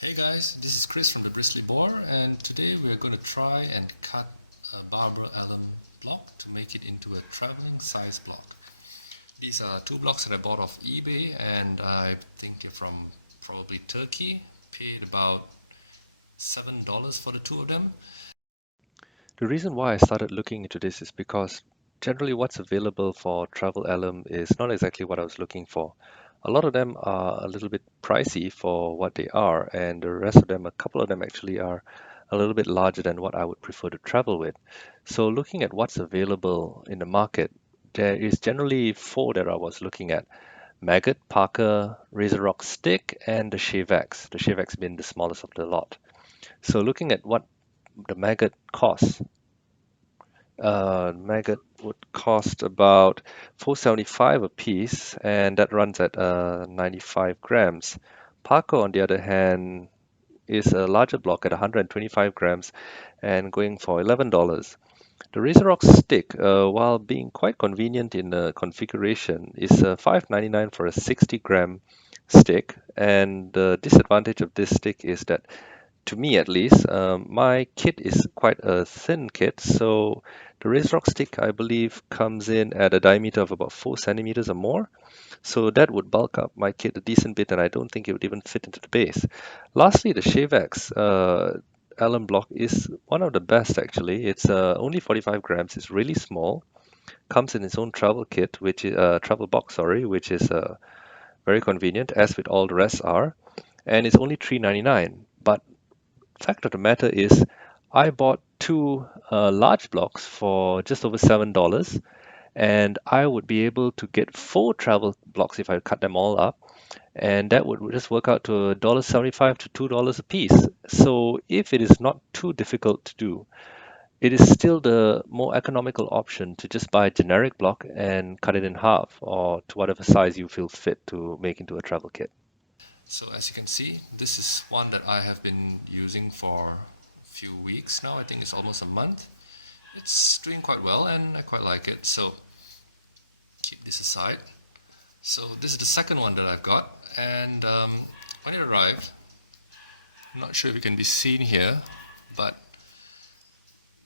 Hey guys, this is Chris from the Bristly Boar, and today we are going to try and cut a Barber Alum block to make it into a traveling size block. These are two blocks that I bought off eBay, and I think they're from probably Turkey. Paid about $7 for the two of them. The reason why I started looking into this is because generally what's available for travel alum is not exactly what I was looking for. A lot of them are a little bit pricey for what they are, and the rest of them, a couple of them actually are a little bit larger than what I would prefer to travel with. So looking at what's available in the market, there is generally four that I was looking at. Maggot, Parker, Razor Rock Stick, and the Shavex. The Shavex being the smallest of the lot. So looking at what the Maggot costs, maggot would cost about 475 a piece, and that runs at 95 grams. Paco, on the other hand, is a larger block at 125 grams and going for $11. The Razor Rock stick, while being quite convenient in the configuration, is 5.99 for a 60-gram stick. And the disadvantage of this stick is that, to me at least, my kit is quite a thin kit, so the Razor Rock stick, I believe, comes in at a diameter of about 4 centimeters or more. So that would bulk up my kit a decent bit, and I don't think it would even fit into the base. Lastly, the Shavex alum block is one of the best actually. It's only 45 grams. It's really small. Comes in its own travel kit, which is travel box, sorry, which is very convenient, as with all the rest are. And it's only 3.99. But fact of the matter is, I bought two large blocks for just over $7, and I would be able to get four travel blocks if I cut them all up, and that would just work out to $1.75 to $2 a piece. So if it is not too difficult to do, it is still the more economical option to just buy a generic block and cut it in half or to whatever size you feel fit to make into a travel kit. So as you can see, this is one that I have been using for a few weeks now. I think it's almost a month. It's doing quite well and I quite like it, so keep this aside. So this is the second one that I've got, and when it arrived, I'm not sure if it can be seen here, but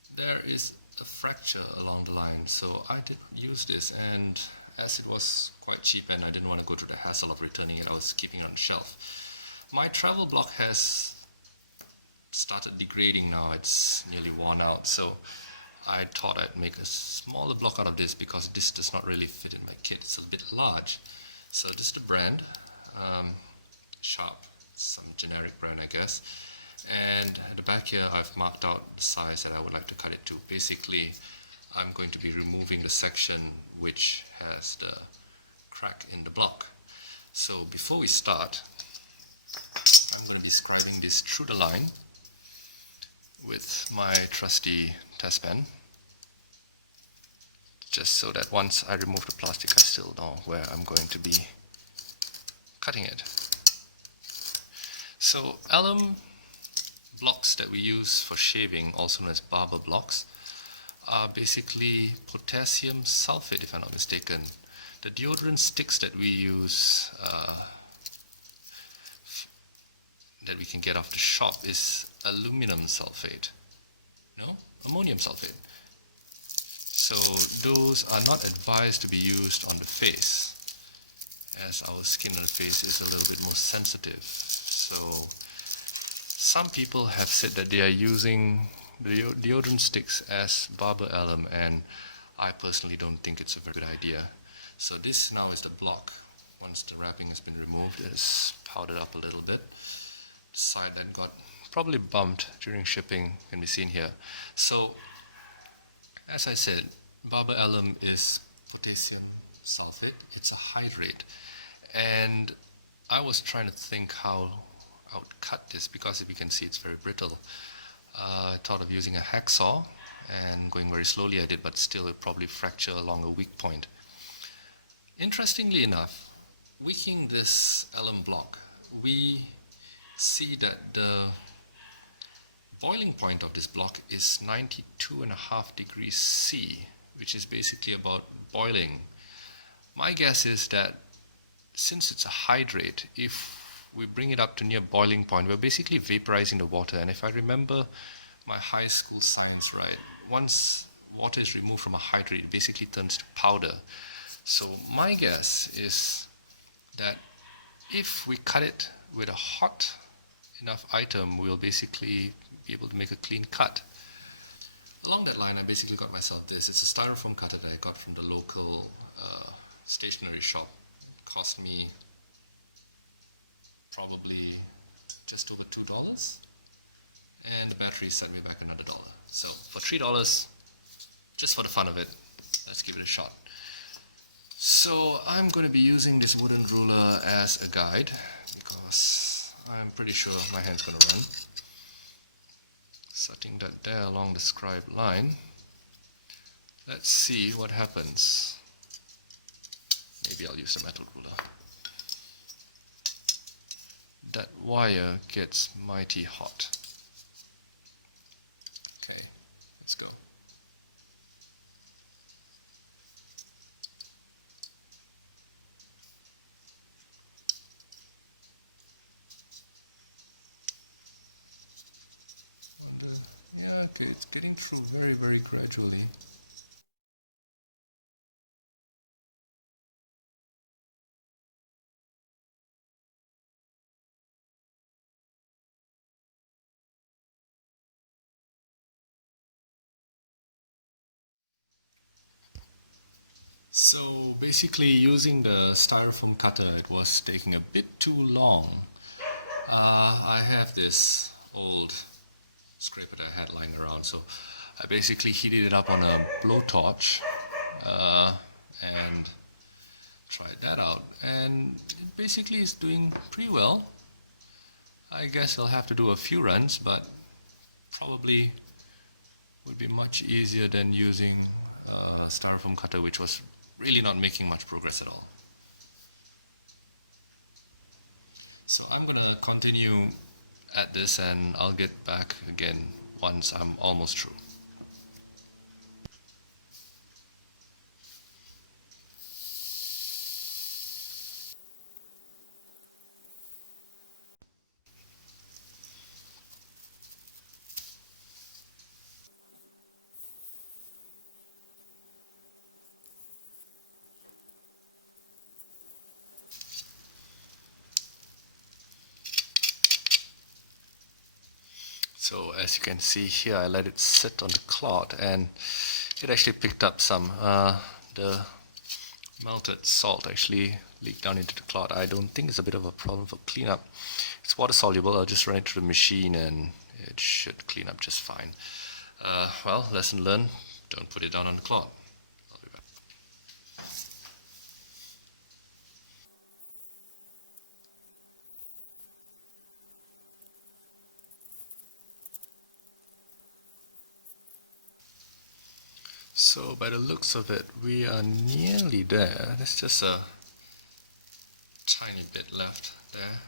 there is a fracture along the line. So I did not use this, and as it was quite cheap and I didn't want to go through the hassle of returning it, I was keeping it on the shelf. My travel block has started degrading now. It's nearly worn out, so I thought I'd make a smaller block out of this because this does not really fit in my kit. It's a bit large. So this is the brand, Sharp, some generic brand I guess. And at the back here I've marked out the size that I would like to cut it to. Basically I'm going to be removing the section which has the crack in the block. So before we start, I'm going to be scribing this through the line with my trusty test pen, just so that once I remove the plastic I still know where I'm going to be cutting it. So alum blocks that we use for shaving, also known as Barber blocks, are basically potassium sulfate, if I'm not mistaken. The deodorant sticks that we use that we can get off the shop is aluminum sulfate. No? Ammonium sulfate. So those are not advised to be used on the face, as our skin on the face is a little bit more sensitive. So some people have said that they are using the deodorant sticks as Barber alum, and I personally don't think it's a very good idea. So this now is the block. Once the wrapping has been removed, it is powdered up a little bit. The side that got probably bumped during shipping can be seen here. So as I said, Barber alum is potassium sulfate. It's a hydrate, and I was trying to think how I would cut this, because if you can see it's very brittle. I thought of using a hacksaw and going very slowly at it, but still it probably fracture along a weak point. Interestingly enough, wicking this alum block, we see that the boiling point of this block is 92.5 degrees C, which is basically about boiling. My guess is that since it's a hydrate, if we bring it up to near boiling point, we're basically vaporizing the water. And if I remember my high school science right, once water is removed from a hydrate, it basically turns to powder. So my guess is that if we cut it with a hot enough item, we'll basically be able to make a clean cut. Along that line, I basically got myself this. It's a styrofoam cutter that I got from the local stationery shop. It cost me probably just over $2, and the battery set me back another $1. So for $3, just for the fun of it, let's give it a shot. So I'm going to be using this wooden ruler as a guide because I'm pretty sure my hand's going to run. Setting that there along the scribe line. Let's see what happens. Maybe I'll use the metal ruler. That wire gets mighty hot. Okay, let's go. Wonder, yeah, okay, it's getting through very, very gradually. So basically using the styrofoam cutter, it was taking a bit too long. I have this old scraper that I had lying around, so I basically heated it up on a blowtorch and tried that out, and it basically is doing pretty well. I guess I'll have to do a few runs, but probably would be much easier than using a styrofoam cutter, which was really not making much progress at all. So I'm gonna continue at this and I'll get back again once I'm almost through. So as you can see here, I let it sit on the cloth and it actually picked up some. The melted salt actually leaked down into the cloth. I don't think it's a bit of a problem for cleanup. It's water soluble. I'll just run it through the machine and it should clean up just fine. Well, lesson learned, don't put it down on the cloth. I'll be back. So by the looks of it, we are nearly there. There's just a tiny bit left there.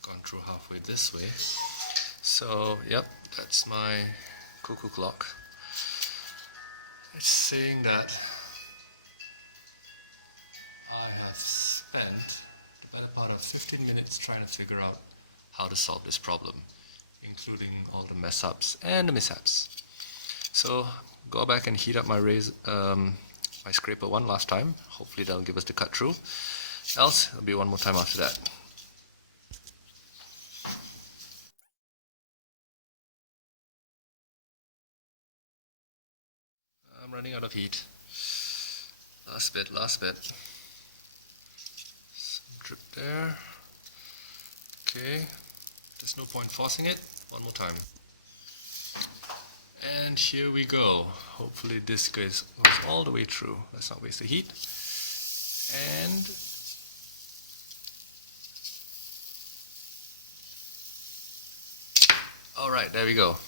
Gone through halfway this way. So yep, that's my cuckoo clock. It's saying that I have spent the better part of 15 minutes trying to figure out how to solve this problem, including all the mess ups and the mishaps. So go back and heat up my my scraper one last time. Hopefully that'll give us the cut through. Else it'll be one more time after that. I'm running out of heat. Last bit, last bit. Some drip there. Okay, there's no point forcing it. One more time. And here we go. Hopefully this goes all the way through. Let's not waste the heat. And all right, there we go.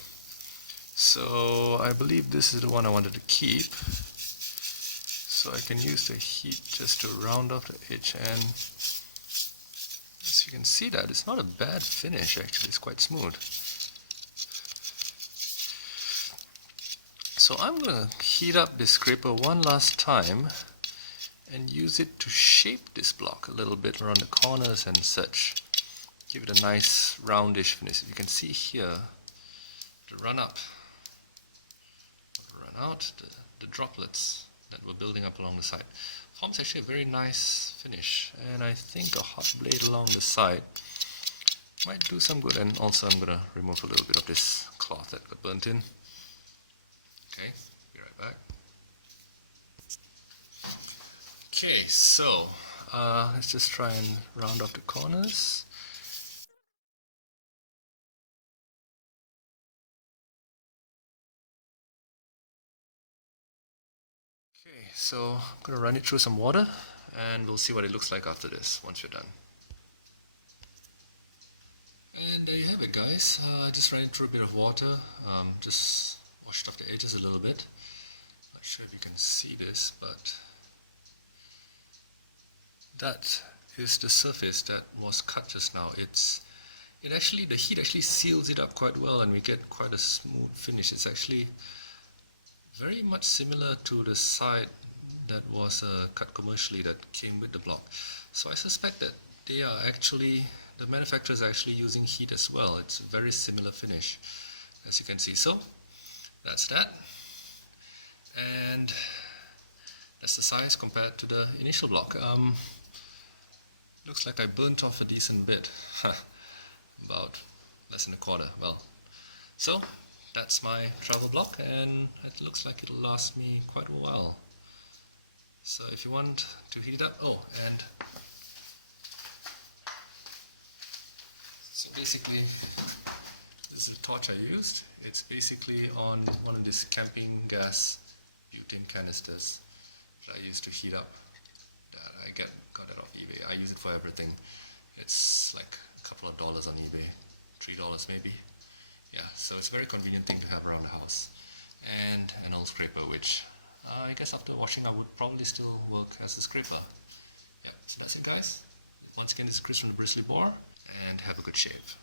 So I believe this is the one I wanted to keep. So I can use the heat just to round off the edge, and as you can see that it's not a bad finish actually, it's quite smooth. So I'm going to heat up this scraper one last time and use it to shape this block a little bit around the corners and such. give it a nice roundish finish. You can see here the run up, run out, the droplets that were building up along the side. Forms actually a very nice finish, and I think a hot blade along the side might do some good. And also I'm gonna remove a little bit of this cloth that got burnt in. Okay, be right back. Okay, so let's just try and round off the corners. Okay, so I'm going to run it through some water and we'll see what it looks like after this, once we're done. And there you have it, guys. I just ran it through a bit of water, just washed off the edges a little bit. Not sure if you can see this, but that is the surface that was cut just now. The heat actually seals it up quite well, and we get quite a smooth finish. It's actually very much similar to the side that was cut commercially that came with the block. So I suspect that the manufacturer is actually using heat as well. It's a very similar finish, as you can see. So that's that, and that's the size compared to the initial block. Looks like I burnt off a decent bit, about less than a quarter. Well, so that's my travel block, and it looks like it'll last me quite a while. So if you want to heat it up, and so basically this is the torch I used. It's basically on one of these camping gas butane canisters that I used to heat up. That I got it off eBay. I use it for everything. It's like a couple of dollars on eBay, $3 maybe. Yeah, so it's a very convenient thing to have around the house. And an old scraper, which I guess after washing I would probably still work as a scraper. Yep, so that's it, guys. Once again, this is Chris from the Bristly Boar, and have a good shave.